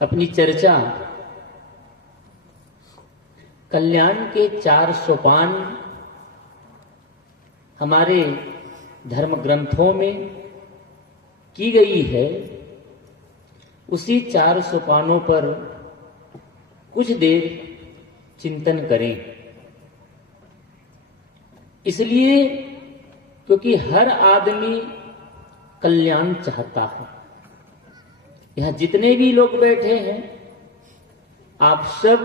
अपनी चर्चा कल्याण के 4 सोपान हमारे धर्म ग्रंथों में की गई है। उसी 4 सोपानों पर कुछ देर चिंतन करें। इसलिए क्योंकि हर आदमी कल्याण चाहता है। यहां जितने भी लोग बैठे हैं आप सब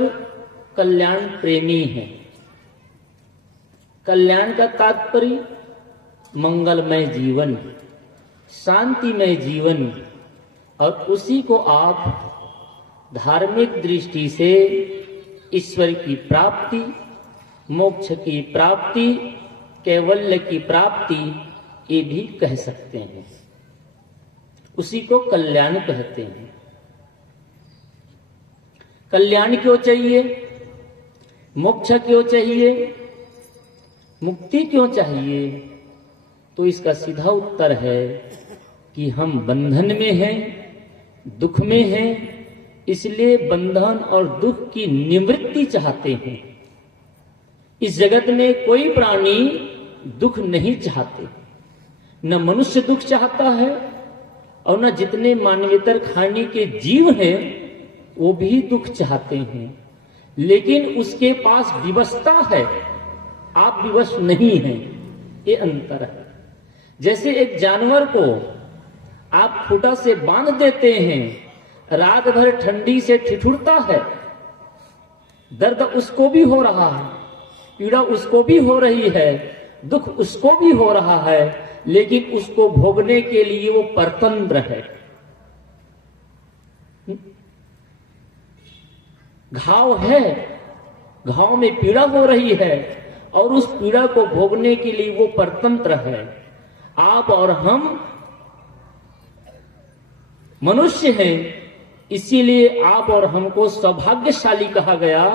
कल्याण प्रेमी हैं। कल्याण का तात्पर्य मंगलमय जीवन, शांतिमय जीवन, और उसी को आप धार्मिक दृष्टि से ईश्वर की प्राप्ति, मोक्ष की प्राप्ति, कैवल्य की प्राप्ति ये भी कह सकते हैं। उसी को कल्याण कहते हैं। कल्याण क्यों चाहिए? मोक्ष क्यों चाहिए? मुक्ति क्यों चाहिए? तो इसका सीधा उत्तर है कि हम बंधन में हैं, दुख में हैं, इसलिए बंधन और दुख की निवृत्ति चाहते हैं। इस जगत में कोई प्राणी दुख नहीं चाहते। न मनुष्य दुख चाहता है और न जितने मानवेतर खाने के जीव हैं वो भी दुख चाहते हैं, लेकिन उसके पास विवशता है, आप विवश नहीं हैं। ये अंतर है। जैसे एक जानवर को आप खूंटा से बांध देते हैं, रात भर ठंडी से ठिठुरता है, दर्द उसको भी हो रहा है, पीड़ा उसको भी हो रही है, दुख उसको भी हो रहा है, लेकिन उसको भोगने के लिए वो परतंत्र है। घाव है, घाव में पीड़ा हो रही है और उस पीड़ा को भोगने के लिए वो परतंत्र है। आप और हम मनुष्य हैं, इसीलिए आप और हमको सौभाग्यशाली कहा गया,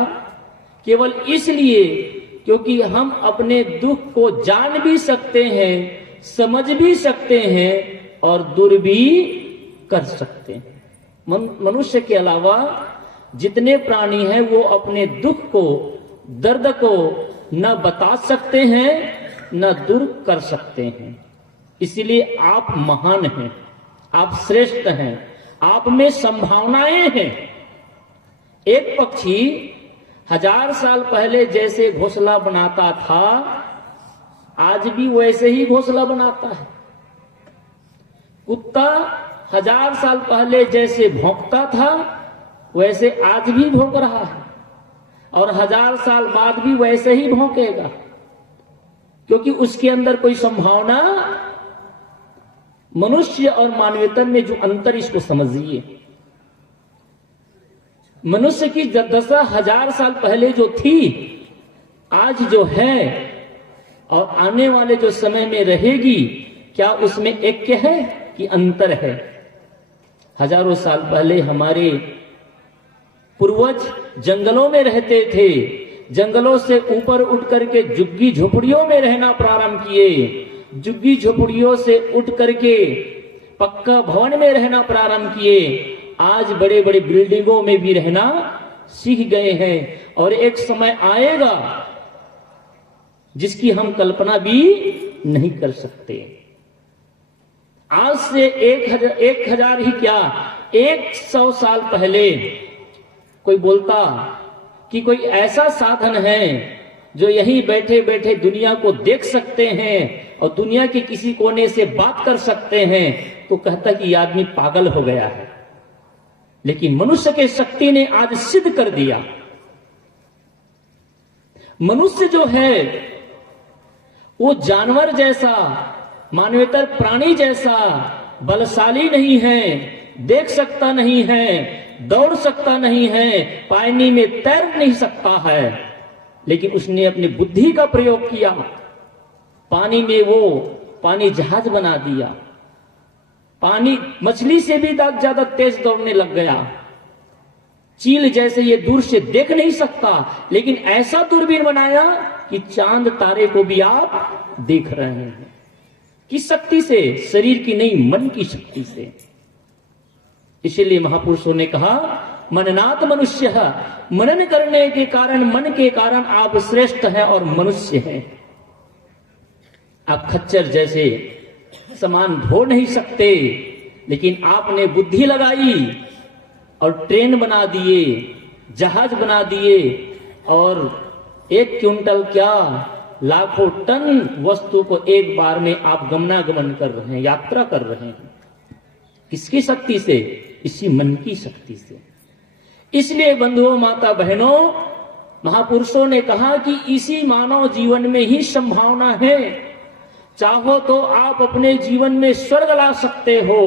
केवल इसलिए क्योंकि हम अपने दुख को जान भी सकते हैं, समझ भी सकते हैं और दूर भी कर सकते हैं। मनुष्य के अलावा जितने प्राणी हैं वो अपने दुख को, दर्द को न बता सकते हैं न दूर कर सकते हैं। इसलिए आप महान हैं, आप श्रेष्ठ हैं, आप में संभावनाएं हैं। एक पक्षी 1000 साल पहले जैसे घोंसला बनाता था, आज भी वैसे ही घोंसला बनाता है। कुत्ता 1000 साल पहले जैसे भौंकता था वैसे आज भी भौंक रहा है और 1000 साल बाद भी वैसे ही भौंकेगा, क्योंकि उसके अंदर कोई संभावना, मनुष्य और मानवेतर में जो अंतर, इसको समझिए। मनुष्य की दशा 1000 साल पहले जो थी, आज जो है और आने वाले जो समय में रहेगी, क्या उसमें ऐक्य है कि अंतर है? हजारों साल पहले हमारे पूर्वज जंगलों में रहते थे, जंगलों से ऊपर उठ करके झुग्गी झोपड़ियों में रहना प्रारंभ किए, झुग्गी झोपड़ियों से उठ करके पक्का भवन में रहना प्रारंभ किए, आज बड़े बड़े बिल्डिंगों में भी रहना सीख गए हैं। और एक समय आएगा जिसकी हम कल्पना भी नहीं कर सकते। आज से 1000 ही क्या, 100 साल पहले कोई बोलता कि कोई ऐसा साधन है जो यहीं बैठे बैठे दुनिया को देख सकते हैं और दुनिया के किसी कोने से बात कर सकते हैं, तो कहता कि यह आदमी पागल हो गया है। लेकिन मनुष्य के शक्ति ने आज सिद्ध कर दिया। मनुष्य जो है वो जानवर जैसा, मानवेतर प्राणी जैसा बलशाली नहीं है, देख सकता नहीं है, दौड़ सकता नहीं है, पानी में तैर नहीं सकता है, लेकिन उसने अपनी बुद्धि का प्रयोग किया, पानी में वो पानी जहाज बना दिया, पानी मछली से भी ज्यादा तेज दौड़ने लग गया। चील जैसे ये दूर से देख नहीं सकता, लेकिन ऐसा दूरबीन बनाया कि चांद तारे को भी आप देख रहे हैं। किस शक्ति से? शरीर की नहीं, मन की शक्ति से। इसीलिए महापुरुषों ने कहा मननात् मनुष्य, मनन करने के कारण, मन के कारण आप श्रेष्ठ हैं और मनुष्य हैं। आप खच्चर जैसे सामान ढो नहीं सकते, लेकिन आपने बुद्धि लगाई और ट्रेन बना दिए, जहाज बना दिए, और 1 क्विंटल क्या लाखों टन वस्तु को एक बार में आप गमनागमन कर रहे हैं, यात्रा कर रहे हैं। किसकी शक्ति से? इसी मन की शक्ति से। इसलिए बंधुओं, माता बहनों, महापुरुषों ने कहा कि इसी मानव जीवन में ही संभावना है। चाहो तो आप अपने जीवन में स्वर्ग ला सकते हो,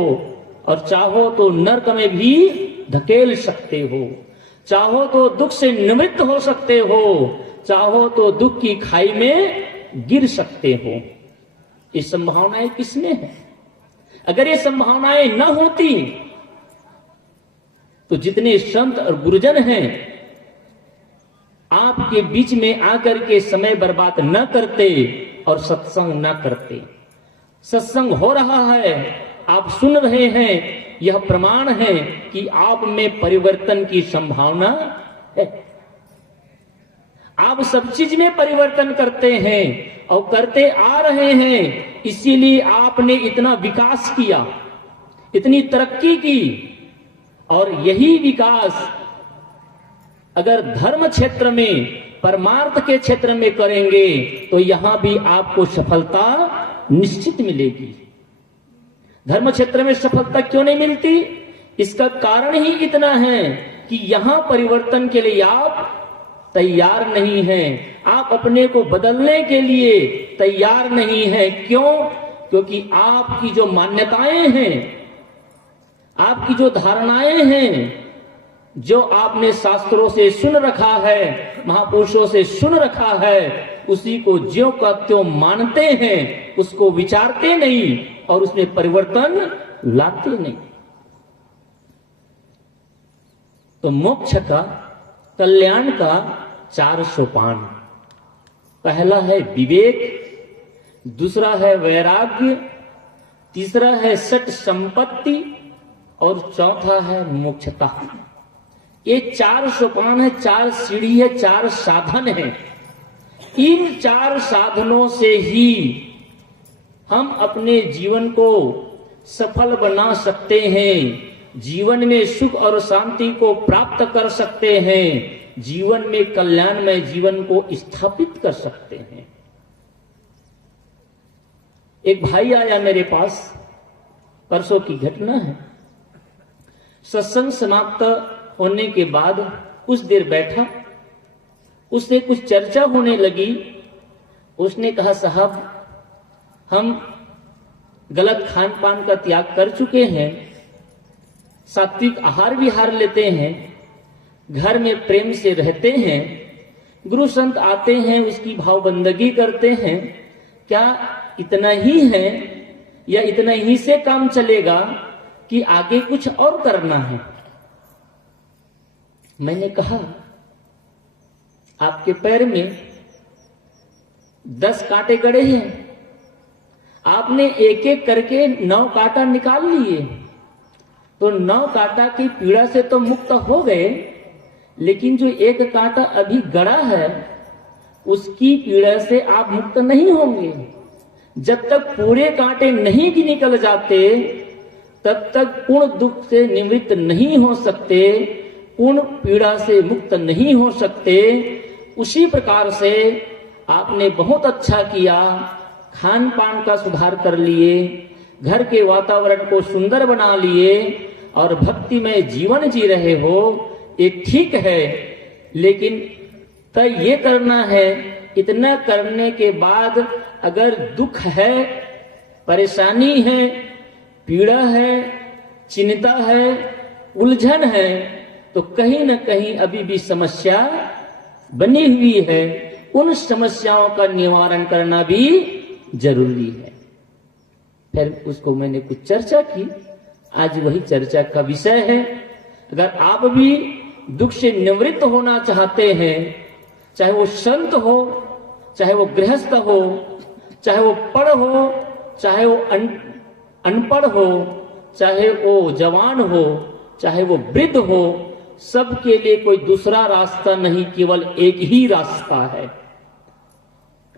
और चाहो तो नरक में भी धकेल सकते हो। चाहो तो दुख से निवृत्त हो सकते हो, चाहो तो दुख की खाई में गिर सकते हो। ये संभावनाएं किसमें है? अगर ये संभावनाएं न होती तो जितने संत और गुरुजन हैं आपके बीच में आकर के समय बर्बाद न करते और सत्संग न करते। सत्संग हो रहा है, आप सुन रहे हैं, यह प्रमाण है कि आप में परिवर्तन की संभावना है। आप सब चीज में परिवर्तन करते हैं और करते आ रहे हैं, इसीलिए आपने इतना विकास किया, इतनी तरक्की की। और यही विकास अगर धर्म क्षेत्र में, परमार्थ के क्षेत्र में करेंगे तो यहां भी आपको सफलता निश्चित मिलेगी। धर्म क्षेत्र में सफलता क्यों नहीं मिलती? इसका कारण ही इतना है कि यहां परिवर्तन के लिए आप तैयार नहीं हैं, आप अपने को बदलने के लिए तैयार नहीं हैं। क्यों? क्योंकि आपकी जो मान्यताएं हैं, आपकी जो धारणाएं हैं, जो आपने शास्त्रों से सुन रखा है, महापुरुषों से सुन रखा है, उसी को ज्यों का त्यों मानते हैं, उसको विचारते नहीं और उसमें परिवर्तन लाते नहीं। तो मोक्ष का, कल्याण का 4 सोपान। पहला है विवेक, दूसरा है वैराग्य, तीसरा है सट संपत्ति और चौथा है मोक्षता। ये 4 सोपान है, 4 सीढ़ी है, 4 साधन है। इन 4 साधनों से ही हम अपने जीवन को सफल बना सकते हैं, जीवन में सुख और शांति को प्राप्त कर सकते हैं, जीवन में कल्याणमय जीवन को स्थापित कर सकते हैं। एक भाई आया मेरे पास, परसों की घटना है। सत्संग समाप्त होने के बाद कुछ देर बैठा, उससे कुछ चर्चा होने लगी। उसने कहा, साहब हम गलत खान पान का त्याग कर चुके हैं, सात्विक आहार विहार लेते हैं, घर में प्रेम से रहते हैं, गुरु संत आते हैं उसकी भाव बंदगी करते हैं। क्या इतना ही है या इतना ही से काम चलेगा कि आगे कुछ और करना है? मैंने कहा, आपके पैर में 10 कांटे गड़े हैं, आपने एक एक करके 9 कांटा निकाल लिए, तो 9 कांटा की पीड़ा से तो मुक्त हो गए, लेकिन जो एक कांटा अभी गड़ा है उसकी पीड़ा से आप मुक्त नहीं होंगे। जब तक पूरे कांटे नहीं भी निकल जाते तब तक पूर्ण दुख से निवृत्त नहीं हो सकते, पूर्ण पीड़ा से मुक्त नहीं हो सकते। उसी प्रकार से आपने बहुत अच्छा किया, खान पान का सुधार कर लिए, घर के वातावरण को सुंदर बना लिए और भक्तिमय जीवन जी रहे हो, ये ठीक है। लेकिन तय ये करना है, इतना करने के बाद अगर दुख है, परेशानी है, पीड़ा है, चिंता है, उलझन है, तो कहीं न कहीं अभी भी समस्या बनी हुई है। उन समस्याओं का निवारण करना भी जरूरी है। फिर उसको मैंने कुछ चर्चा की, आज वही चर्चा का विषय है। अगर आप भी दुख से निवृत्त होना चाहते हैं, चाहे वो संत हो, चाहे वो गृहस्थ हो, चाहे वो पढ़ हो, चाहे वो अनपढ़ हो, चाहे वो जवान हो, चाहे वो वृद्ध हो, सबके लिए कोई दूसरा रास्ता नहीं, केवल एक ही रास्ता है।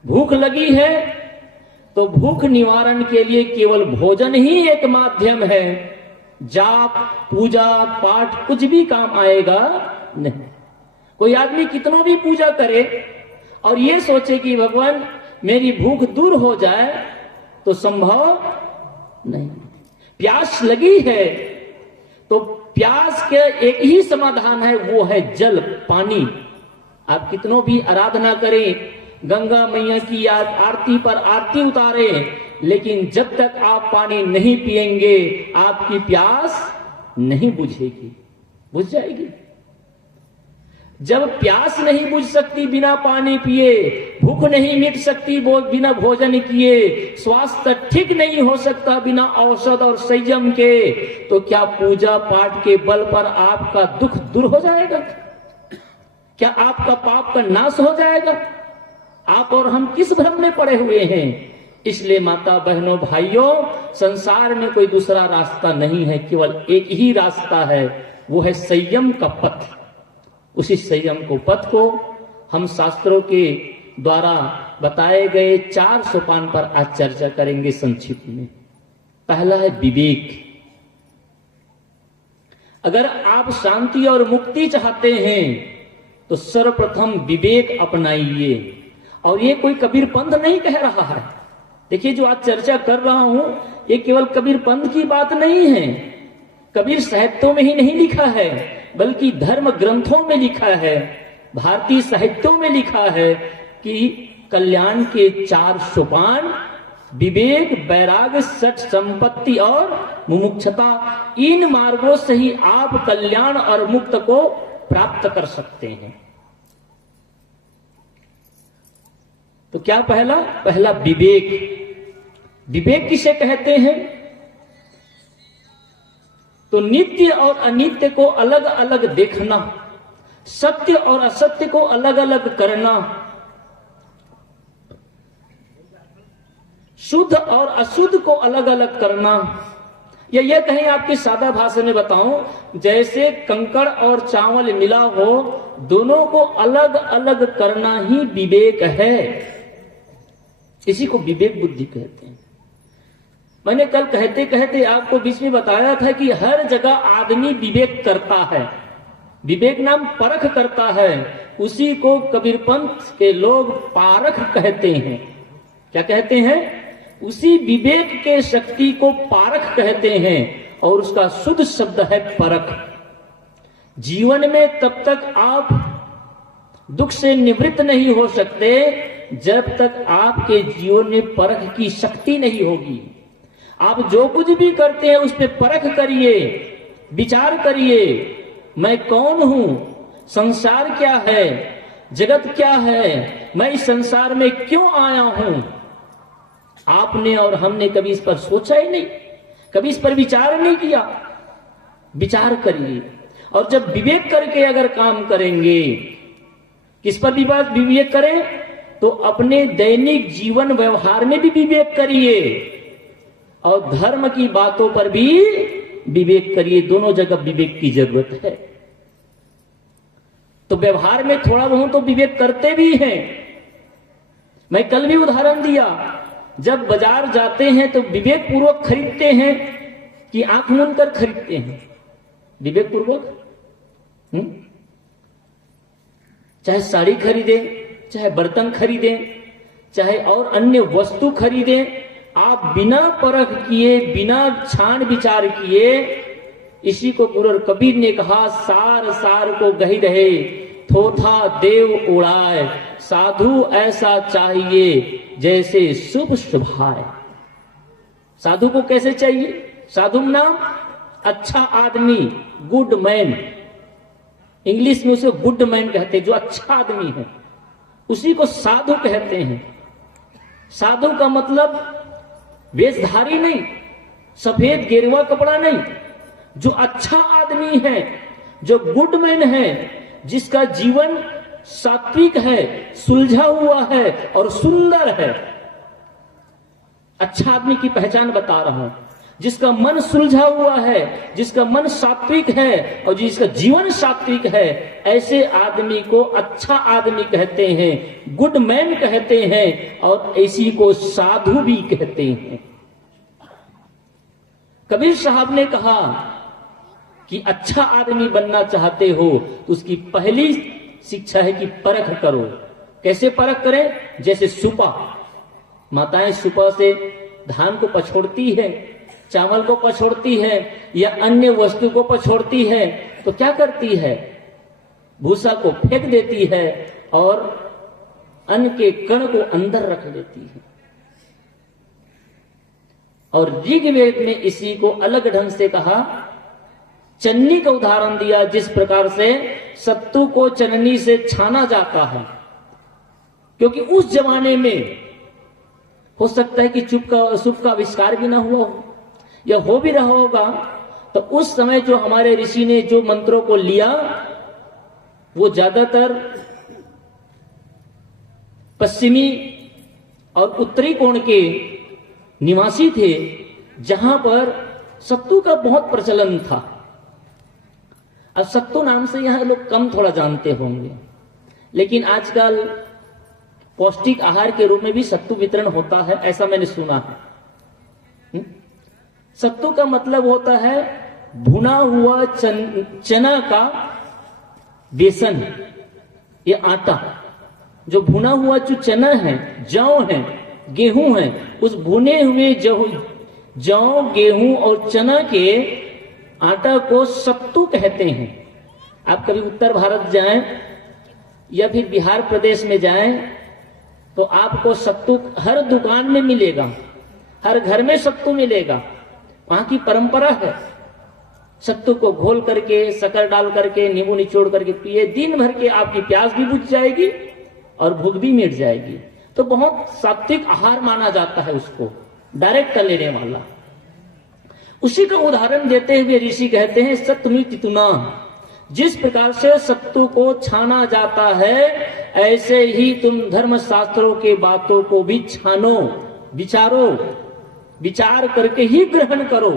भूख लगी है तो भूख निवारण के लिए केवल भोजन ही एक माध्यम है। जाप, पूजा, पाठ कुछ भी काम आएगा नहीं। कोई आदमी कितनों भी पूजा करे और ये सोचे कि भगवान मेरी भूख दूर हो जाए, तो संभव नहीं। प्यास लगी है तो प्यास के एक ही समाधान है, वो है जल, पानी। आप कितनों भी आराधना करें, गंगा मैया की आरती पर आरती उतारे, लेकिन जब तक आप पानी नहीं पिएंगे आपकी प्यास नहीं बुझेगी। बुझ जाएगी। जब प्यास नहीं बुझ सकती बिना पानी पिए, भूख नहीं मिट सकती बिना भोजन किए, स्वास्थ्य ठीक नहीं हो सकता बिना औषध और संयम के, तो क्या पूजा पाठ के बल पर आपका दुख दूर हो जाएगा? क्या आपका पाप का नाश हो जाएगा? आप और हम किस भ्रम में पड़े हुए हैं? इसलिए माता बहनों भाइयों, संसार में कोई दूसरा रास्ता नहीं है, केवल एक ही रास्ता है, वो है संयम का पथ। उसी संयम को पथ को हम शास्त्रों के द्वारा बताए गए 4 सोपान पर आज चर्चा करेंगे संक्षिप्त में। पहला है विवेक। अगर आप शांति और मुक्ति चाहते हैं तो सर्वप्रथम विवेक अपनाइए। और ये कोई कबीर पंथ नहीं कह रहा है। देखिए, जो आज चर्चा कर रहा हूं ये केवल कबीर पंथ की बात नहीं है। कबीर साहित्यों में ही नहीं लिखा है, बल्कि धर्म ग्रंथों में लिखा है, भारतीय साहित्यों में लिखा है कि कल्याण के 4 सोपान विवेक, वैराग्य, सठ संपत्ति और मुमुक्षता, इन मार्गों से ही आप कल्याण और मुक्त को प्राप्त कर सकते हैं। तो क्या पहला विवेक। विवेक किसे कहते हैं? तो नित्य और अनित्य को अलग अलग देखना, सत्य और असत्य को अलग अलग करना, शुद्ध और अशुद्ध को अलग अलग करना, या यह कहीं आपकी सादा भाषा में बताऊं, जैसे कंकड़ और चावल मिला हो, दोनों को अलग अलग करना ही विवेक है। इसी को विवेक बुद्धि कहते हैं। मैंने कल कहते कहते आपको बीच में बताया था कि हर जगह आदमी विवेक करता है। विवेक नाम परख करता है, उसी को कबीरपंथ के लोग पारख कहते हैं। क्या कहते हैं? उसी विवेक के शक्ति को पारख कहते हैं, और उसका शुद्ध शब्द है परख। जीवन में तब तक आप दुख से निवृत्त नहीं हो सकते जब तक आपके जीवन में परख की शक्ति नहीं होगी। आप जो कुछ भी करते हैं उस पर परख करिए, विचार करिए। मैं कौन हूं? संसार क्या है? जगत क्या है? मैं इस संसार में क्यों आया हूं? आपने और हमने कभी इस पर सोचा ही नहीं, कभी इस पर विचार नहीं किया। विचार करिए, और जब विवेक करके अगर काम करेंगे, किस पर विवेक करें? तो अपने दैनिक जीवन व्यवहार में भी विवेक करिए, और धर्म की बातों पर भी विवेक करिए। दोनों जगह विवेक की जरूरत है। तो व्यवहार में थोड़ा बहुत तो विवेक करते भी हैं। मैं कल भी उदाहरण दिया, जब बाजार जाते हैं तो विवेक पूर्वक खरीदते हैं कि आंख मूंद कर खरीदते हैं? विवेक पूर्वक। चाहे साड़ी खरीदे, चाहे बर्तन खरीदें, चाहे और अन्य वस्तु खरीदें, आप बिना परख किए, बिना छान विचार किए, इसी को गुरु कबीर ने कहा, सार सार को गही रहे, थोथा देव उड़ाए, साधु ऐसा चाहिए जैसे शुभ शुभाए। साधु को कैसे चाहिए? साधु नाम अच्छा आदमी, गुड मैन। इंग्लिश में उसे गुड मैन कहते हैं, जो अच्छा आदमी है, उसी को साधु कहते हैं। साधु का मतलब वेशधारी नहीं, सफेद गेरुआ कपड़ा नहीं, जो अच्छा आदमी है, जो गुड मैन है, जिसका जीवन सात्विक है, सुलझा हुआ है और सुंदर है। अच्छा आदमी की पहचान बता रहा हूं। जिसका मन सुलझा हुआ है, जिसका मन सात्विक है और जिसका जीवन सात्विक है, ऐसे आदमी को अच्छा आदमी कहते हैं, गुड मैन कहते हैं, और ऐसी को साधु भी कहते हैं। कबीर साहब ने कहा कि अच्छा आदमी बनना चाहते हो तो उसकी पहली शिक्षा है कि परख करो। कैसे परख करें? जैसे सुपा, माताएं सुपा से धान को पछोड़ती है, चावल को पछोड़ती है या अन्य वस्तु को पछोड़ती है, तो क्या करती है? भूसा को फेंक देती है और अन्न के कण को अंदर रख लेती है। और ऋग्वेद में इसी को अलग ढंग से कहा, चन्नी का उदाहरण दिया, जिस प्रकार से सत्तू को चन्नी से छाना जाता है। क्योंकि उस जमाने में हो सकता है कि सुप का आविष्कार भी ना हुआ हो या हो भी रहा होगा, तो उस समय जो हमारे ऋषि ने जो मंत्रों को लिया वो ज्यादातर पश्चिमी और उत्तरी कोण के निवासी थे, जहां पर सत्तू का बहुत प्रचलन था। अब सत्तू नाम से यहां लोग कम थोड़ा जानते होंगे, लेकिन आजकल पौष्टिक आहार के रूप में भी सत्तू वितरण होता है, ऐसा मैंने सुना है। सत्तू का मतलब होता है भुना हुआ चना का बेसन या आटा। जो भुना हुआ जो चना है, जौ है, गेहूं है, उस भुने हुए जौ, गेहूं और चना के आटा को सत्तू कहते हैं। आप कभी उत्तर भारत जाएं या फिर बिहार प्रदेश में जाएं तो आपको सत्तू हर दुकान में मिलेगा, हर घर में सत्तू मिलेगा। वहां की परंपरा है, सत्तू को घोल करके, शक्कर डाल करके, नींबू निचोड़ करके पिए, दिन भर के आपकी प्यास भी बुझ जाएगी और भूख भी मिट जाएगी। तो बहुत सात्विक आहार माना जाता है उसको, डायरेक्ट कर लेने वाला। उसी का उदाहरण देते हुए ऋषि कहते हैं सत्तुमितितुना, जिस प्रकार से सत्तू को छाना जाता है, ऐसे ही तुम धर्म शास्त्रों के बातों को भी छानो, विचारो, विचार करके ही ग्रहण करो।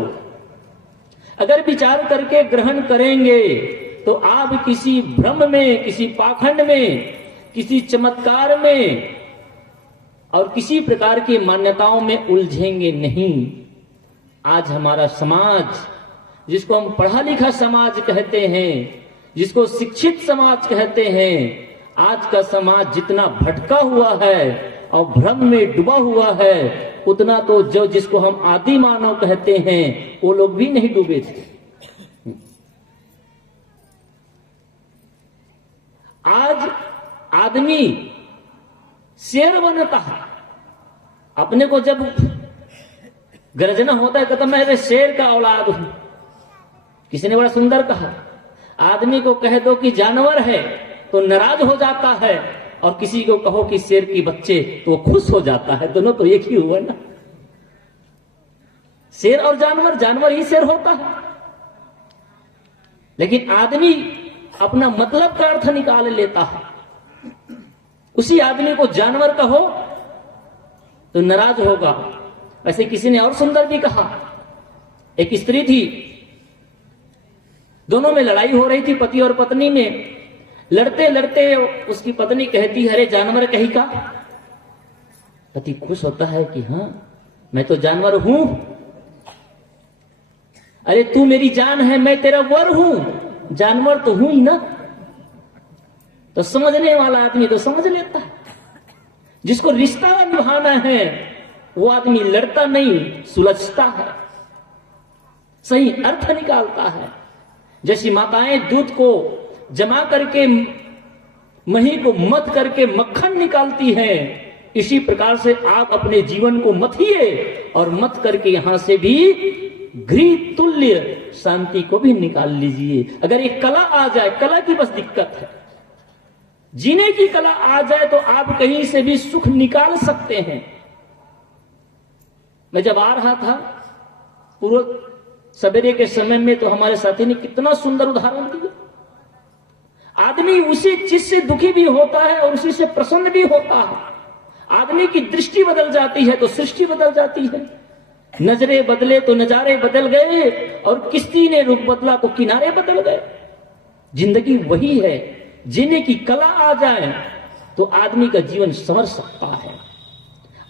अगर विचार करके ग्रहण करेंगे तो आप किसी भ्रम में, किसी पाखंड में, किसी चमत्कार में और किसी प्रकार की मान्यताओं में उलझेंगे नहीं। आज हमारा समाज, जिसको हम पढ़ा लिखा समाज कहते हैं, जिसको शिक्षित समाज कहते हैं, आज का समाज जितना भटका हुआ है और भ्रम में डूबा हुआ है, उतना तो जो जिसको हम आदि मानव कहते हैं वो लोग भी नहीं डूबे थे। आज आदमी शेर बनता है। अपने को जब गर्जना होता है कहता मैं शेर का औलाद हूं। किसी ने बड़ा सुंदर कहा, आदमी को कह दो कि जानवर है तो नाराज हो जाता है, और किसी को कहो कि शेर की बच्चे तो वो खुश हो जाता है। दोनों तो एक ही हुआ ना। शेर और जानवर, जानवर ही शेर होता है, लेकिन आदमी अपना मतलब का अर्थ निकाल लेता है। उसी आदमी को जानवर कहो तो नाराज होगा। वैसे किसी ने और सुंदर भी कहा, एक स्त्री थी, दोनों में लड़ाई हो रही थी, पति और पत्नी में। लड़ते लड़ते उसकी पत्नी कहती, अरे जानवर कहीं का। पति खुश होता है कि हाँ मैं तो जानवर हूं। अरे तू मेरी जान है, मैं तेरा वर हूं, जानवर तो हूं ही ना। तो समझने वाला आदमी तो समझ लेता है। जिसको रिश्ता निभाना है वो आदमी लड़ता नहीं, सुलझता है, सही अर्थ निकालता है। जैसी माताएं दूध को जमा करके, मही को मथ करके मक्खन निकालती हैं, इसी प्रकार से आप अपने जीवन को मथिए और मथ करके यहां से भी घृ तुल्य शांति को भी निकाल लीजिए। अगर एक कला आ जाए, कला की बस दिक्कत है, जीने की कला आ जाए तो आप कहीं से भी सुख निकाल सकते हैं। मैं जब आ रहा था पूर्व सवेरे के समय में, तो हमारे साथी ने कितना सुंदर उदाहरण दिया। आदमी उसी चीज से दुखी भी होता है और उसी से प्रसन्न भी होता है। आदमी की दृष्टि बदल जाती है तो सृष्टि बदल जाती है। नजरें बदले तो नजारे बदल गए, और किश्ती ने रुख बदला तो किनारे बदल गए। जिंदगी वही है, जीने की कला आ जाए तो आदमी का जीवन संवर सकता है।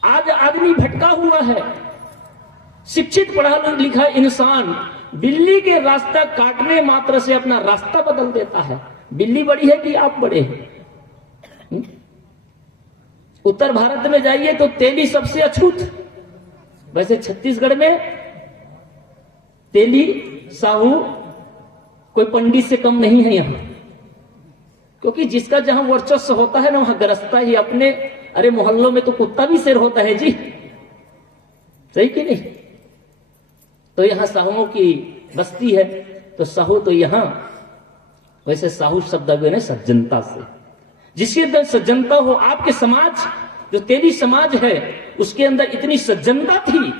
आज आदमी भटका हुआ है। शिक्षित पढ़ा लिखा इंसान बिल्ली के रास्ता काटने मात्र से अपना रास्ता बदल देता है। बिल्ली बड़ी है कि आप बड़े हैं? उत्तर भारत में जाइए तो तेली सबसे अछूत। वैसे छत्तीसगढ़ में तेली साहू कोई पंडित से कम नहीं है यहां, क्योंकि जिसका जहां वर्चस्व होता है ना वहां गरजता ही अपने। अरे मोहल्लों में तो कुत्ता भी शेर होता है जी, सही कि नहीं? तो यहां साहुओं की बस्ती है, तो साहू तो यहां, वैसे साहू शब्द है सज्जनता से, जिसके अंदर सज्जनता हो। आपके समाज जो तेली समाज है उसके अंदर इतनी सज्जनता थी,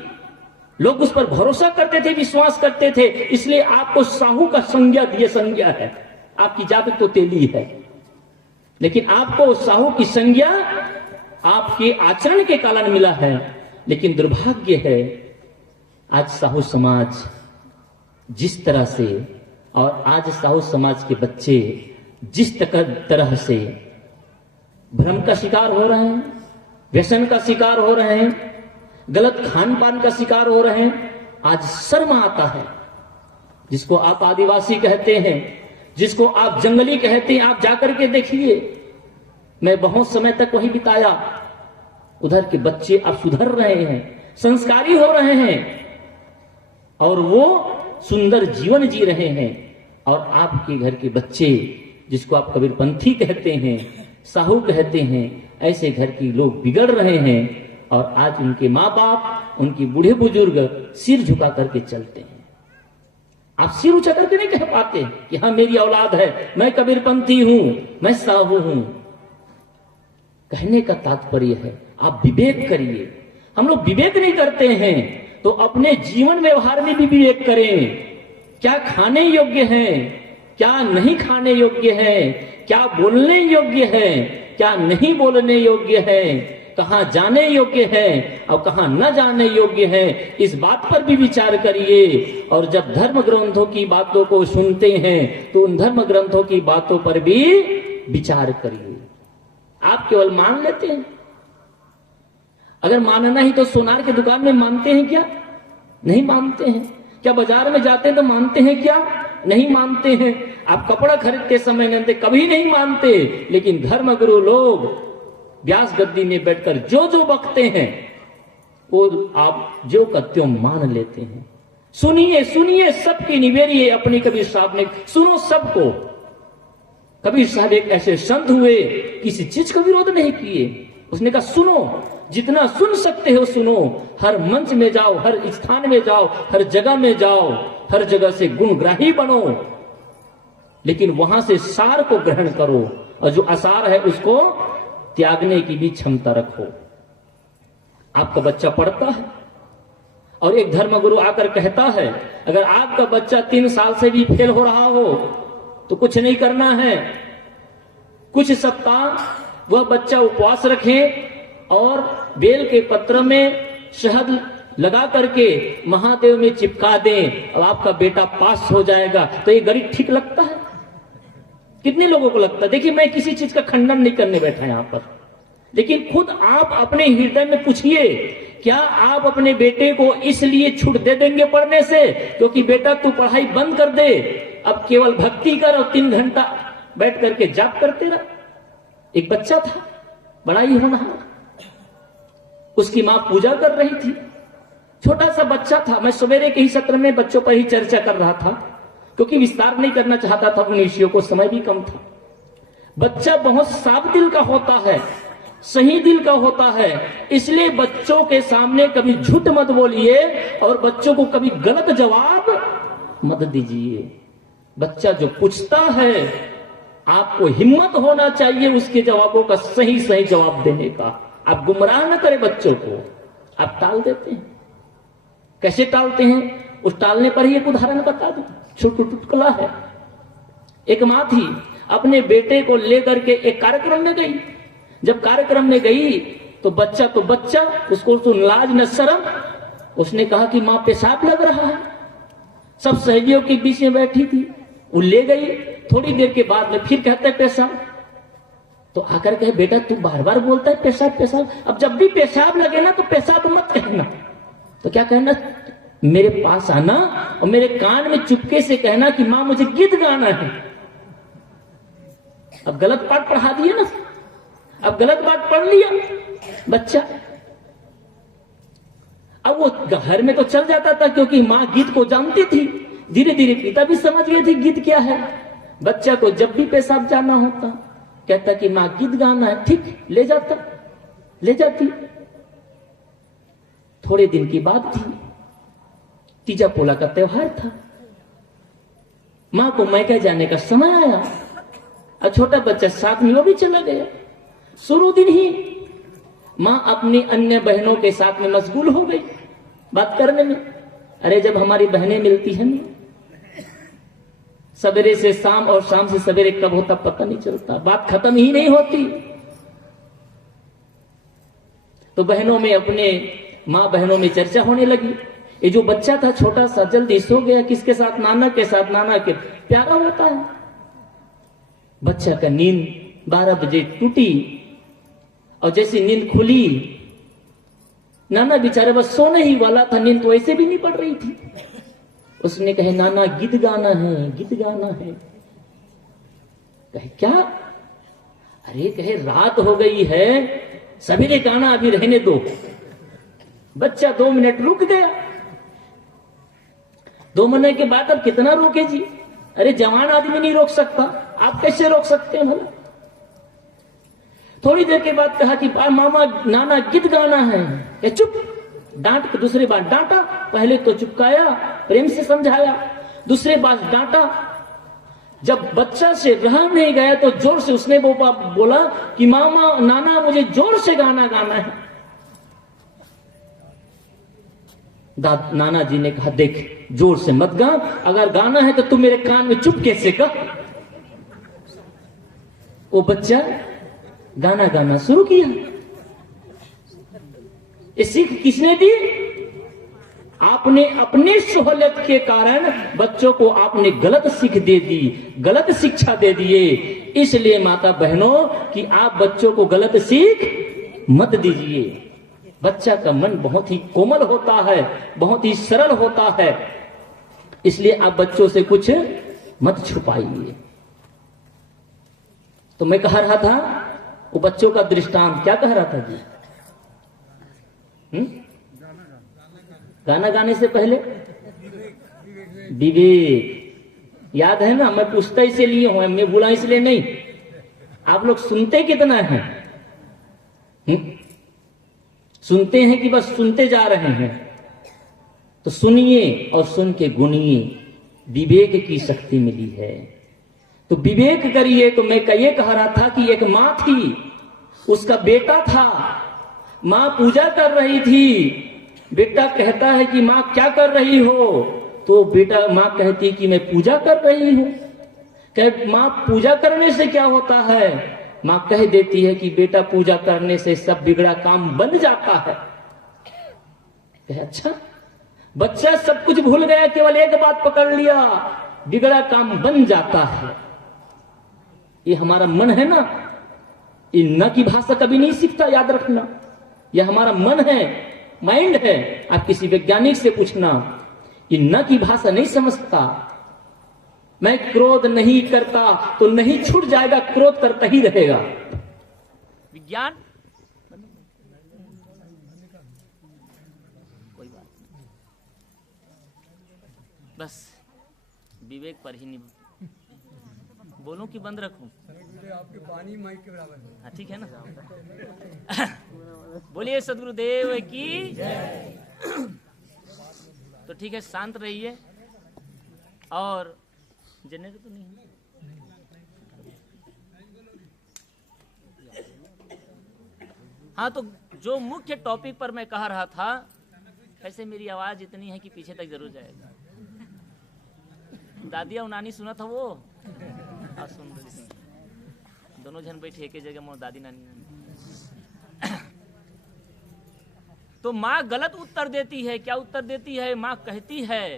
लोग उस पर भरोसा करते थे, विश्वास करते थे, इसलिए आपको साहू का संज्ञा दिए। संज्ञा है, आपकी जाति तो तेली है, लेकिन आपको साहू की संज्ञा आपके आचरण के कारण मिला है। लेकिन दुर्भाग्य है आज साहू समाज जिस तरह से, और आज साहू समाज के बच्चे जिस तरह से भ्रम का शिकार हो रहे हैं, व्यसन का शिकार हो रहे हैं, गलत खान पान का शिकार हो रहे हैं। आज शर्म आता है। जिसको आप आदिवासी कहते हैं, जिसको आप जंगली कहते हैं, आप जाकर के देखिए। मैं बहुत समय तक वहीं बिताया। उधर के बच्चे अब सुधर रहे हैं, संस्कारी हो रहे हैं, और वो सुंदर जीवन जी रहे हैं। और आपके घर के बच्चे, जिसको आप कबीरपंथी कहते हैं, साहू कहते हैं, ऐसे घर के लोग बिगड़ रहे हैं। और आज उनके माँ बाप, उनकी बूढ़े बुजुर्ग सिर झुका करके चलते हैं। आप सिर ऊंचा करके नहीं कह पाते कि हाँ मेरी औलाद है, मैं कबीरपंथी हूं, मैं साहू हूं। कहने का तात्पर्य है आप विवेक करिए। हम लोग विवेक नहीं करते हैं, तो अपने जीवन व्यवहार में भी विवेक करें। क्या खाने योग्य है, क्या नहीं खाने योग्य है, क्या बोलने योग्य है, क्या नहीं बोलने योग्य है, कहां जाने योग्य है और कहां न जाने योग्य है, इस बात पर भी विचार करिए। और जब धर्म ग्रंथों की बातों को सुनते हैं तो उन धर्म ग्रंथों की बातों पर भी विचार करिए। आप केवल मान लेते हैं। अगर मानना ही तो सोनार की दुकान में मानते हैं क्या? नहीं मानते हैं। क्या बाजार में जाते हैं तो मानते हैं क्या? नहीं मानते हैं। आप कपड़ा खरीदते समय नहीं, कभी नहीं मानते। लेकिन धर्मगुरु लोग व्यास गद्दी में बैठकर जो जो बकते हैं वो आप जो का त्यों मान लेते हैं। सुनिए सुनिए, सबकी निवेरिए अपनी। कबीर साहब ने सुनो सबको। कबीर साहब एक ऐसे संत हुए, किसी चीज का विरोध नहीं किए। उसने कहा सुनो, जितना सुन सकते हो सुनो। हर मंच में जाओ, हर स्थान में जाओ, हर जगह में जाओ, हर जगह से गुणग्राही बनो, लेकिन वहां से सार को ग्रहण करो, और जो असार है उसको त्यागने की भी क्षमता रखो। आपका बच्चा पढ़ता है और एक धर्मगुरु आकर कहता है, अगर आपका बच्चा 3 साल से भी फेल हो रहा हो तो कुछ नहीं करना है। कुछ सप्ताह वह बच्चा उपवास रखे और बेल के पत्र में शहद लगा करके महादेव में चिपका दें और आपका बेटा पास हो जाएगा। तो ये गरीब ठीक लगता है? कितने लोगों को लगता है? देखिए, मैं किसी चीज का खंडन नहीं करने बैठा यहां पर, लेकिन खुद आप अपने हृदय में पूछिए, क्या आप अपने बेटे को इसलिए छूट दे देंगे पढ़ने से क्योंकि बेटा तू पढ़ाई बंद कर दे, अब केवल भक्ति कर और 3 घंटा बैठ करके जाप करते रह? एक बच्चा था, बड़ा ही होनहार, उसकी मां पूजा कर रही थी, छोटा सा बच्चा था। मैं सवेरे के ही सत्र में बच्चों पर ही चर्चा कर रहा था क्योंकि विस्तार नहीं करना चाहता था उन विषयों को, समय भी कम था। बच्चा बहुत साफ दिल का होता है, सही दिल का होता है, इसलिए बच्चों के सामने कभी झूठ मत बोलिए और बच्चों को कभी गलत जवाब मत दीजिए। बच्चा जो पूछता है आपको हिम्मत होना चाहिए उसके जवाबों का सही सही जवाब देने का। आप गुमराह न करें बच्चों को, आप टाल देते हैं। कैसे टालते हैं? उस टालने पर ही एक उदाहरण बता दूं, चुटकुला है। एक मां थी, अपने बेटे को लेकर के एक कार्यक्रम में गई। जब कार्यक्रम में गई तो बच्चा उसको तो लाज न शर्म, उसने कहा कि माँ पेशाब लग रहा है। सब सहेलियों के बीच में बैठी थी, वो ले गई। थोड़ी देर के बाद में फिर कहता है पेशाब। तो आकर कहे बेटा तू बार बार बोलता है पेशाब पेशाब, अब जब भी पेशाब लगे ना तो पेशाब मत कहना। तो क्या कहना, मेरे पास आना और मेरे कान में चुपके से कहना कि मां मुझे गीत गाना है। अब गलत पाठ पढ़ा दिया ना, अब गलत बात पढ़ लिया बच्चा। अब वो घर में तो चल जाता था क्योंकि मां गीत को जानती थी। धीरे धीरे पिता भी समझ गए थे गीत क्या है। बच्चा को जब भी पेशाब जाना होता कहता कि मां गीत गाना है, ठीक ले जाता, ले जाती। थोड़े दिन की बात थी, तीजा पोला का त्योहार था। मां को मैके जाने का समय आया और छोटा बच्चा साथ में वो भी चला गया। शुरू दिन ही मां अपनी अन्य बहनों के साथ में मशगूल हो गई बात करने में। अरे जब हमारी बहनें मिलती हैं सवेरे से शाम और शाम से सवेरे कब होता पता नहीं चलता, बात खत्म ही नहीं होती। तो बहनों में अपने मां बहनों में चर्चा होने लगी। ये जो बच्चा था छोटा सा जल्दी सो गया, किसके साथ, नाना के साथ। नाना के प्यारा होता है। बच्चा का नींद 12 बजे टूटी और जैसी नींद खुली, नाना बेचारे बस सोने ही वाला था, नींद तो ऐसे भी नहीं पड़ रही थी। उसने कहे नाना गीत गाना है, गीत गाना है। कहे क्या? अरे कहे रात हो गई है, सवेरे गाना अभी रहने दो। बच्चा 2 मिनट रुक गया। 2 मिनट के बाद अब कितना रोके जी? अरे जवान आदमी नहीं रोक सकता, आप कैसे रोक सकते हैं भला? थोड़ी देर के बाद कहा कि मामा नाना गीत गाना है। चुप, डांट के दूसरी बार डांटा। पहले तो चुपकाया, प्रेम से समझाया, दूसरे बार डांटा। जब बच्चा से रहा नहीं गया तो जोर से उसने बोला कि मामा नाना मुझे जोर से गाना गाना है। नाना जी ने कहा देख जोर से मत गा, अगर गाना है तो तू मेरे कान में चुपके से गा। वो बच्चा गाना गाना शुरू किया। ये सीख किसने दी? आपने अपने सहूलियत के कारण बच्चों को आपने गलत सीख दे दी, गलत शिक्षा दे दिए। इसलिए माता बहनों कि आप बच्चों को गलत सीख मत दीजिए। बच्चा का मन बहुत ही कोमल होता है, बहुत ही सरल होता है, इसलिए आप बच्चों से कुछ मत छुपाइए। तो मैं कह रहा था वो बच्चों का दृष्टांत क्या कह रहा था जी? गाना गाने से पहले विवेक याद है ना? मैं पूछता इसलिए हूं, मैं बोला इसलिए नहीं। आप लोग सुनते कितना है? सुनते हैं कि बस सुनते जा रहे हैं? तो सुनिए और सुन के गुनिए, विवेक की शक्ति मिली है तो विवेक करिए। तो मैं ये कह रहा था कि एक मां थी, उसका बेटा था, मां पूजा कर रही थी। बेटा कहता है कि मां क्या कर रही हो? तो बेटा मां कहती कि मैं पूजा कर रही हूं। कह मां पूजा करने से क्या होता है? मां कह देती है कि बेटा पूजा करने से सब बिगड़ा काम बन जाता है। कहे अच्छा। बच्चा सब कुछ भूल गया, केवल एक बात पकड़ लिया, बिगड़ा काम बन जाता है। ये हमारा मन है ना, ये न की भाषा कभी नहीं सीखता, याद रखना। यह हमारा मन है, माइंड है। आप किसी वैज्ञानिक से पूछना, ये न की भाषा नहीं समझता। मैं क्रोध नहीं करता तो नहीं छूट जाएगा, क्रोध करता ही रहेगा। विज्ञान कोई बात नहीं, बस विवेक पर ही नहीं बोलूं कि बंद रखूं? आपके पानी माइक के बराबर है। हाँ ठीक है ना। बोलिए सदगुरुदेव की। तो ठीक है, शांत रहिए। और जनरेटर तो नहीं है? हाँ, तो जो मुख्य टॉपिक पर मैं कह रहा था, ऐसे मेरी आवाज इतनी है कि पीछे तक जरूर जाएगा। दादिया उनानी सुना था वो? हाँ सुन रही, दोनों जन बैठे एक जगह, मोर दादी नानी। तो माँ गलत उत्तर देती है। क्या उत्तर देती है? माँ कहती है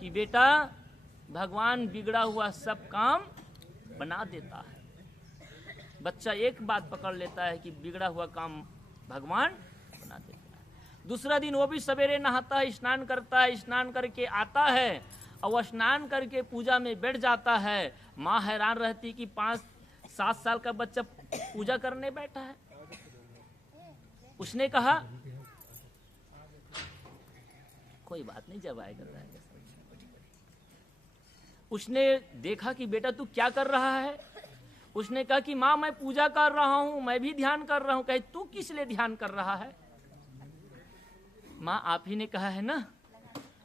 कि बेटा भगवान बिगड़ा हुआ सब काम बना देता है। बच्चा एक बात पकड़ लेता है कि बिगड़ा हुआ काम भगवान बना देता है। दूसरा दिन वो भी सवेरे नहाता है, स्नान करता है, स्नान करके आता है और वह स्नान करके पूजा में बैठ जाता है। माँ हैरान रहती कि 5-7 साल का बच्चा पूजा करने बैठा है। उसने कहा कोई बात नहीं, जब आएगा। उसने देखा कि बेटा तू क्या कर रहा है? उसने कहा कि माँ मैं पूजा कर रहा हूं, मैं भी ध्यान कर रहा हूं। कहे तू किस लिए ध्यान कर रहा है? माँ आप ही ने कहा है ना,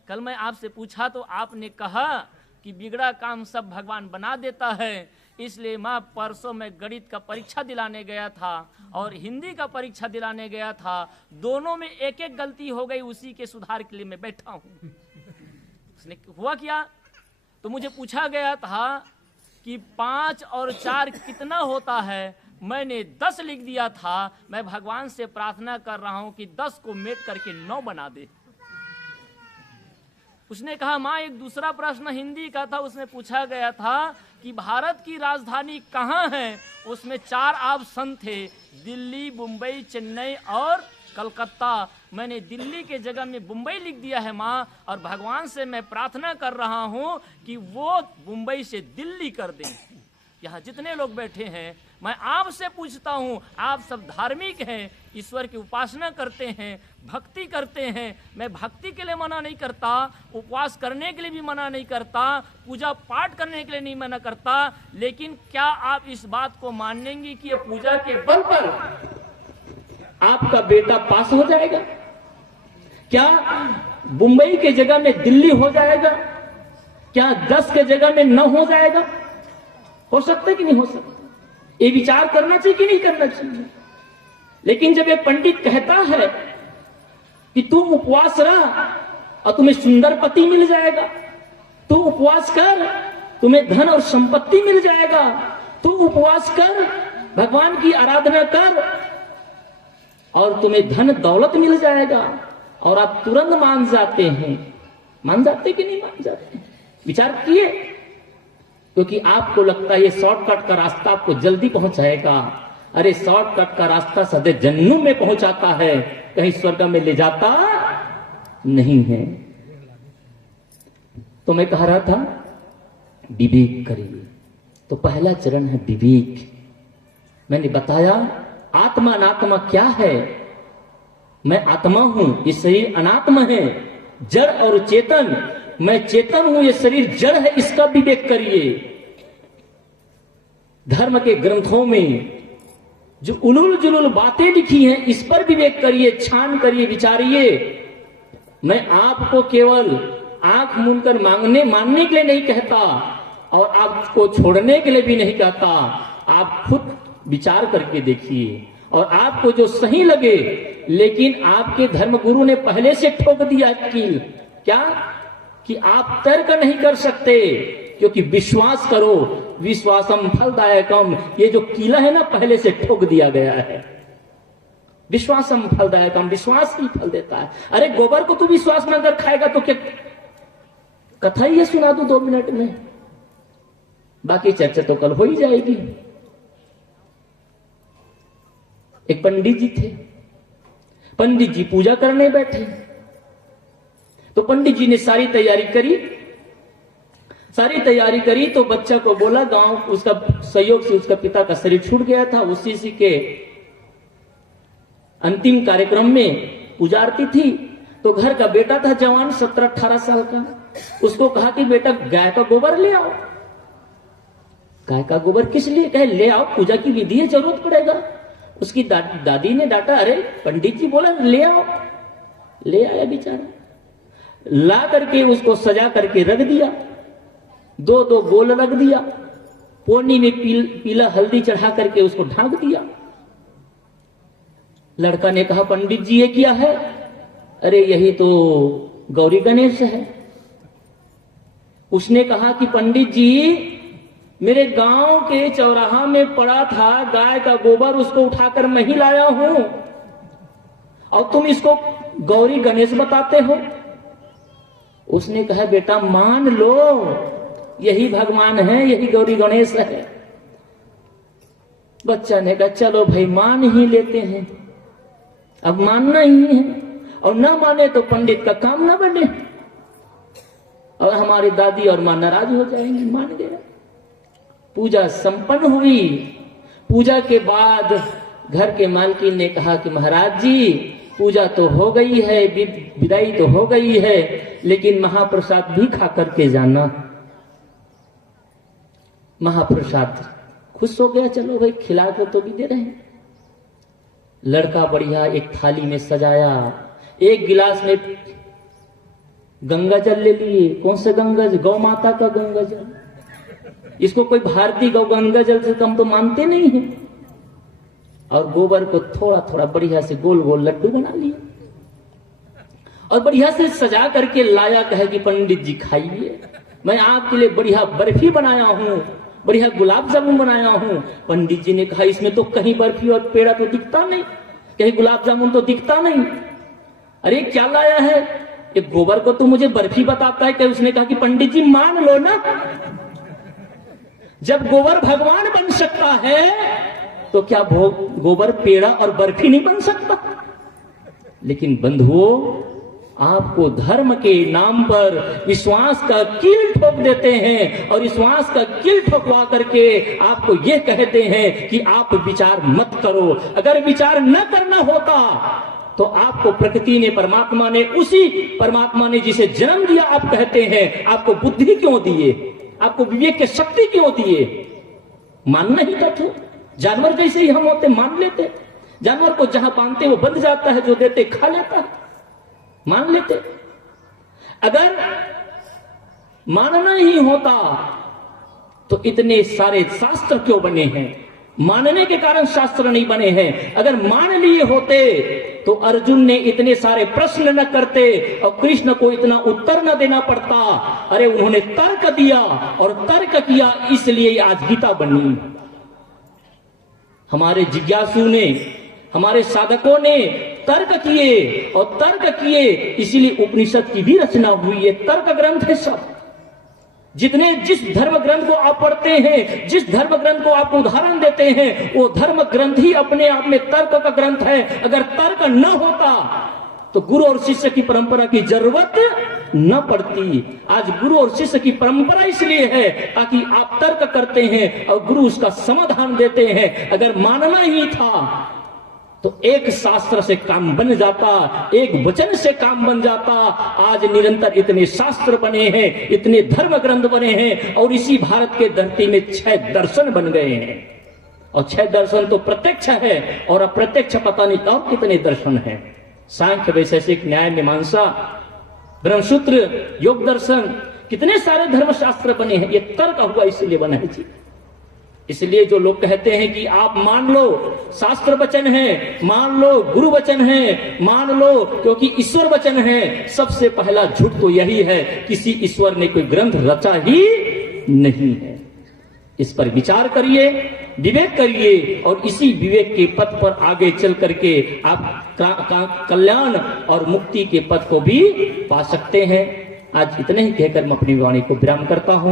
कल मैं आपसे पूछा तो आपने कहा कि बिगड़ा काम सब भगवान बना देता है। इसलिए माँ परसों मैं गणित का परीक्षा दिलाने गया था और हिंदी का परीक्षा दिलाने गया था, दोनों में एक एक गलती हो गई, उसी के सुधार के लिए मैं बैठा हूं। उसने हुआ क्या? तो मुझे पूछा गया था कि 5 और 4 कितना होता है? मैंने 10 लिख दिया था। मैं भगवान से प्रार्थना कर रहा हूं कि 10 को मेट करके 9 बना दे। उसने कहा माँ एक दूसरा प्रश्न हिंदी का था, उसमें पूछा गया था कि भारत की राजधानी कहाँ है? उसमें 4 ऑप्शन थे, दिल्ली, मुंबई, चेन्नई और कलकत्ता। मैंने दिल्ली के जगह में मुंबई लिख दिया है माँ, और भगवान से मैं प्रार्थना कर रहा हूँ कि वो मुंबई से दिल्ली कर दें। यहाँ जितने लोग बैठे हैं मैं आपसे पूछता हूँ, आप सब धार्मिक हैं, ईश्वर की उपासना करते हैं, भक्ति करते हैं। मैं भक्ति के लिए मना नहीं करता, उपवास करने के लिए भी मना नहीं करता, पूजा पाठ करने के लिए नहीं मना करता, लेकिन क्या आप इस बात को मानेंगे कि ये पूजा के बल पर आपका बेटा पास हो जाएगा? क्या मुंबई के जगह में दिल्ली हो जाएगा? क्या 10 के जगह में 9 हो जाएगा? हो सकता है कि नहीं हो सकता? ये विचार करना चाहिए कि नहीं करना चाहिए? लेकिन जब एक पंडित कहता है कि तू उपवास रह और तुम्हें सुंदर पति मिल जाएगा, तू उपवास कर तुम्हें धन और संपत्ति मिल जाएगा, तू उपवास कर भगवान की आराधना कर और तुम्हें धन दौलत मिल जाएगा, और आप तुरंत मान जाते हैं। मान जाते कि नहीं मान जाते? विचार किए? क्योंकि आपको लगता है ये शॉर्टकट का रास्ता आपको जल्दी पहुंचाएगा। अरे शॉर्टकट का रास्ता सदैव जन्नत में पहुंचाता है, कहीं स्वर्ग में ले जाता नहीं है। तो मैं कह रहा था विवेक करिए। तो पहला चरण है विवेक। मैंने बताया आत्मा अनात्मा क्या है। मैं आत्मा हूं, ये शरीर अनात्मा है, जड़ और चेतन। मैं चेतन हूं, ये शरीर जड़ है, इसका विवेक करिए। धर्म के ग्रंथों में जो उलूल जुलूल बातें लिखी हैं, इस पर विवेक करिए, छान करिए, विचारिए। मैं आपको केवल आंख मूंदकर मानने के लिए नहीं कहता और आपको छोड़ने के लिए भी नहीं कहता। आप खुद विचार करके देखिए और आपको जो सही लगे। लेकिन आपके धर्मगुरु ने पहले से ठोक दिया कील, क्या कि आप तर्क नहीं कर सकते, क्योंकि विश्वास करो, विश्वासम फलदायकम। ये जो कीला है ना, पहले से ठोक दिया गया है। विश्वासम फलदायकम, विश्वास ही फल देता है। अरे गोबर को तू विश्वास में अगर खाएगा तो क्या कथा ही सुना दू 2 मिनट में, बाकी चर्चा तो कल हो ही जाएगी। एक पंडित जी थे, पंडित जी पूजा करने बैठे। तो पंडित जी ने सारी तैयारी करी तो बच्चा को बोला, गांव उसका सहयोग से उसका पिता का शरीर छूट गया था, उसी के अंतिम कार्यक्रम में पूजा आरती थी। तो घर का बेटा था जवान 17-18 साल का, उसको कहा कि बेटा गाय का गोबर ले आओ। गाय का गोबर किस लिए? कहे ले आओ, पूजा की विधि है, जरूरत पड़ेगा। उसकी दादी ने डांटा, अरे पंडित जी बोला ले आओ। ले आया बेचारा, ला करके उसको सजा करके रख दिया, 2-2 गोल रख दिया, पोनी में पीला हल्दी चढ़ा करके उसको ढांक दिया। लड़का ने कहा पंडित जी ये क्या है? अरे यही तो गौरी गणेश है। उसने कहा कि पंडित जी मेरे गांव के चौराहा में पड़ा था गाय का गोबर, उसको उठाकर मैं ही लाया हूं, और तुम इसको गौरी गणेश बताते हो। उसने कहा बेटा मान लो, यही भगवान है, यही गौरी गणेश है। बच्चा ने कहा चलो भाई मान ही लेते हैं, अब मानना ही है, और ना माने तो पंडित का काम ना बने, और हमारी दादी और मां नाराज हो जाएंगी। मान गया। पूजा संपन्न हुई। पूजा के बाद घर के मालकिन ने कहा कि महाराज जी पूजा तो हो गई है, विदाई तो हो गई है, लेकिन महाप्रसाद भी खा करके जाना। महाप्रसाद खुश हो गया, चलो भाई खिला को तो भी दे रहे हैं। लड़का बढ़िया एक थाली में सजाया, एक गिलास में गंगा जल ले लिए। कौन सा गंगा जल? गौ माता का गंगा जल। इसको कोई भारतीय गौ गंगा जल से कम तो मानते नहीं है। और गोबर को थोड़ा थोड़ा बढ़िया से गोल गोल लड्डू बना लिया और बढ़िया से सजा करके लाया। कहे कि पंडित जी खाइए, मैं आपके लिए बढ़िया बर्फी बनाया हूं, बढ़िया गुलाब जामुन बनाया हूं। पंडित जी ने कहा इसमें तो कहीं बर्फी और पेड़ा तो दिखता नहीं, कहीं गुलाब जामुन तो दिखता नहीं। अरे क्या लाया है? ये गोबर को तो मुझे बर्फी बताता है। कि उसने कहा कि पंडित जी मान लो ना, जब गोबर भगवान बन सकता है तो क्या गोबर पेड़ा और बर्फी नहीं बन सकता? लेकिन बंधुओं, आपको धर्म के नाम पर विश्वास का कील ठोक देते हैं और विश्वास का कील ठोकवा करके आपको यह कहते हैं कि आप विचार मत करो। अगर विचार न करना होता तो आपको प्रकृति ने, परमात्मा ने, उसी परमात्मा ने जिसे जन्म दिया आप कहते हैं, आपको बुद्धि क्यों दिए, आपको विवेक की शक्ति क्यों दिए? मानना ही तो। जानवर जैसे ही हम होते मान लेते। जानवर को जहां बांधते वो बंध जाता है, जो देते खा लेता है, मान लेते। अगर मानना ही होता तो इतने सारे शास्त्र क्यों बने हैं? मानने के कारण शास्त्र नहीं बने हैं। अगर मान लिए होते तो अर्जुन ने इतने सारे प्रश्न न करते और कृष्ण को इतना उत्तर न देना पड़ता। अरे उन्होंने तर्क दिया और तर्क किया, इसलिए आज गीता बनी। हमारे जिज्ञासु ने, हमारे साधकों ने तर्क किए और तर्क किए, इसीलिए उपनिषद की भी रचना हुई। ये तर्क ग्रंथ है सब। जितने जिस धर्म ग्रंथ को आप पढ़ते हैं, जिस धर्म ग्रंथ को आप उदाहरण देते हैं, वो धर्म ग्रंथ ही अपने आप में तर्क का ग्रंथ है। अगर तर्क न होता तो गुरु और शिष्य की परंपरा की जरूरत न पड़ती। आज गुरु और शिष्य की परंपरा इसलिए है ताकि आप तर्क करते हैं और गुरु उसका समाधान देते हैं। अगर मानना ही था तो एक शास्त्र से काम बन जाता, एक वचन से काम बन जाता। आज निरंतर इतने शास्त्र बने हैं, इतने धर्म ग्रंथ बने हैं, और इसी भारत के धरती में 6 दर्शन बन गए हैं। और 6 दर्शन तो प्रत्यक्ष है और अप्रत्यक्ष पता नहीं और कितने दर्शन हैं। सांख्य, वैशेषिक, न्याय, मीमांसा, ब्रह्मसूत्र, योग दर्शन, कितने सारे धर्मशास्त्र बने हैं। ये तर्क हुआ इसलिए बना है जी। इसलिए जो लोग कहते हैं कि आप मान लो शास्त्र वचन है, मान लो गुरु वचन है, मान लो क्योंकि ईश्वर वचन है, सबसे पहला झूठ तो यही है, किसी ईश्वर ने कोई ग्रंथ रचा ही नहीं है। इस पर विचार करिए, विवेक करिए, और इसी विवेक के पथ पर आगे चल करके आप कल्याण और मुक्ति के पथ को भी पा सकते हैं। आज इतने ही कहकर मैं अपनी वाणी को विराम करता हूं।